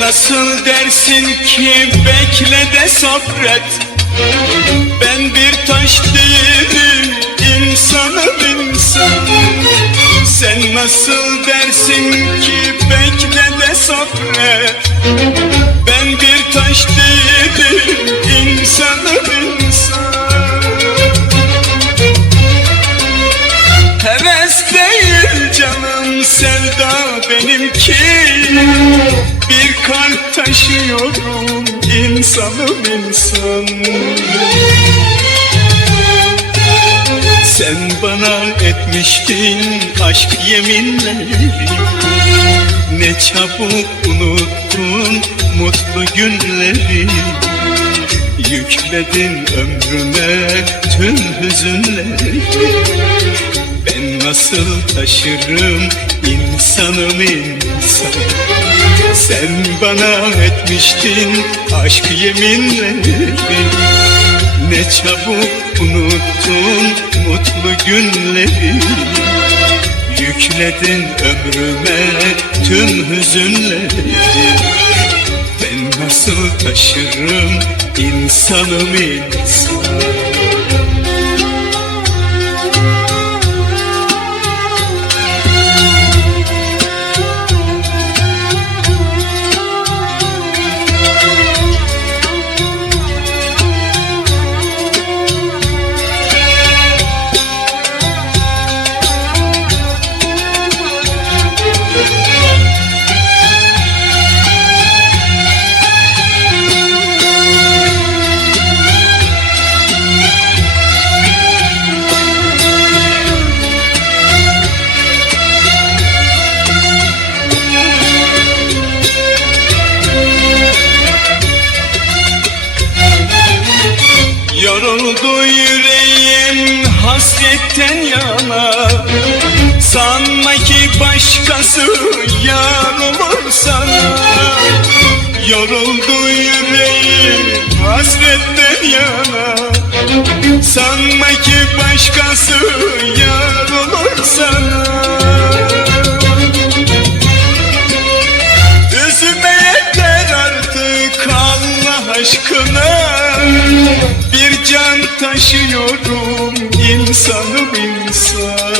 nasıl dersin ki bekle de sabret. Ben bir taş değilim insanım insan Sen nasıl dersin ki bekle de sabret. Ben bir taş değilim insanım insan Heves değil canım sevda benimki Bir kalp taşıyorum insanım insan. Sen bana etmiştin aşk yeminleri. Ne çabuk unuttun mutlu günleri. Yükledin ömrüme tüm hüzünleri. Ben nasıl taşırım insanım insan Sen bana etmiştin aşk yeminleri Ne çabuk unuttun mutlu günleri. Yükledin ömrüme tüm hüzünleri. Ben nasıl taşırım insanım insan Yoruldu yüreğim hasretten yana. Sanma ki başkası yar olur sana. Yoruldu yüreğim hasretten yana. Sanma ki başkası yar olur sana. Üzülme yeter artık Allah aşkına taşıyorum insanım insan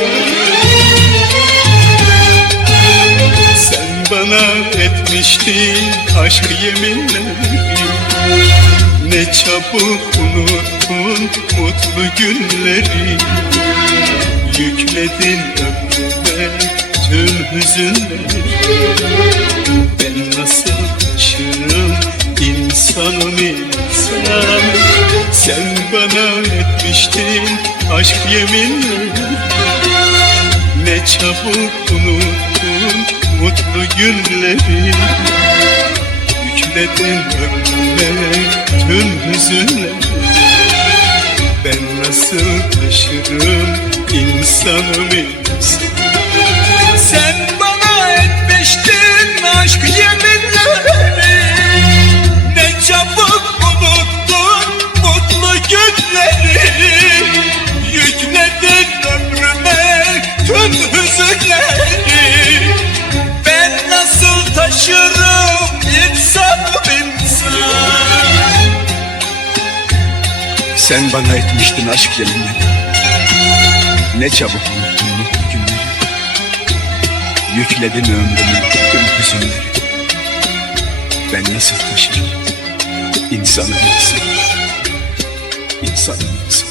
Sen bana etmiştin aşk yeminleri Ne çabuk unuttun mutlu günleri. Yükledin ömrüme tüm hüzünleri. Ben nasıl taşırım insanım insan Sen bana etmiştin aşk yeminleri Ne çabuk unuttun mutlu günleri Yükledin ömrüme tüm hüzünleri. Ben nasıl taşırım insanım insan Sen bana etmiştin aşk yeminleri Ne çabuk unuttun mutlu günleri Yükledin ömrümü tüm hüzünleri. Ben nasıl taşırım? İnsanım insan İnsanım insan